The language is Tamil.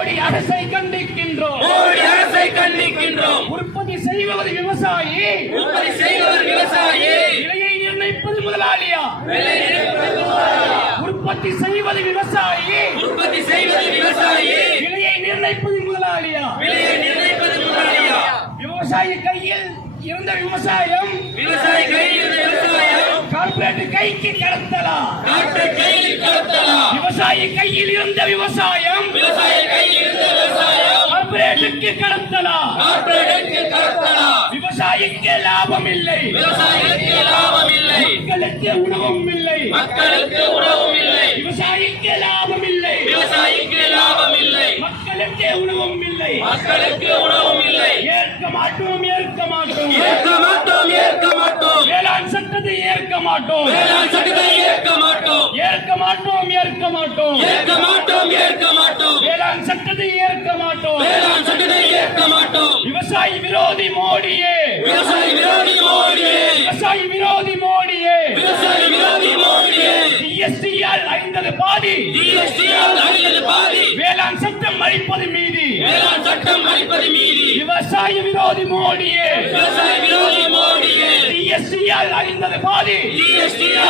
அரசை கண்டிக்கின்றோம். அரசை கண்டிக்கின்றோம். உற்பத்தி செய்வது விவசாயி. உற்பத்தி செய்வது விவசாயி. விலையை நிர்ணயிப்பது முதலாளியா? உற்பத்தி செய்வது விவசாயி. உற்பத்தி செய்வது விவசாயி. விலையை நிர்ணயிப்பது முதலாளியா? விலையை நிர்ணயிப்பது முதலாளியா? விவசாயி கையில் இருந்த விவசாயம். விவசாயி கையில் இருந்த விவசாயம். கார்பரேட் கைக்கு கடத்தலா? நாட்டை கையில் விவசாயி கையில் இருந்த விவசாயம். விவசாயி கையில் இருந்த விவசாயம். கார்பரேட்டுக்கு கடத்தலா. கார்ப்பரேட்டுக்கு கடத்தலா. விவசாயிக்கு லாபம் இல்லை விவசாயிக்கு லாபம் இல்லை மக்களுக்கு உணவும் இல்லை. மக்களுக்கு உணவும் இல்லை. விவசாயிக்கு லாபம் இல்லை விவசாயிக்கு லாபம் இல்லை மக்களுக்கு உணவும் இல்லை. மக்களுக்கு உணவும் இல்லை. ஏற்க மாட்டோம் ஏற்க மாட்டோம். ஏற்க மாட்டோம் ஏற்க மாட்டோம். வேளாண் சட்டத்தை ஏற்க மாட்டோம். வேளாண் சட்டத்தை ஏற்க மாட்டோம் ஏற்க மாட்டோம் ஏற்க மாட்டோம் ஏற்க மாட்டோம் ஏற்க மாட்டோம். வேளாண் சட்டத்தை ஏற்க மாட்டோம். வேளாண் சட்டத்தை ஏற்க மாட்டோம். விவசாயி விரோதி மோடியே. விவசாயி விரோதி மோடியே. விவசாயி விரோதி மோடியே. விவசாயி விரோதி மோடியே. ஜிஎஸ்டியால் ஐந்தது பாதி. ஜிஎஸ்டியால் அழிந்தது பாதி. வேளாண் சட்டம் அளிப்பது மீதி. வேளாண் சட்டம் அளிப்பது மீறி விவசாய விரோதி மோடியே. விவசாய விரோதி மோடியே. ஜிஎஸ்டியால் அழிந்தது பாதி. ஜிஎஸ்டியால்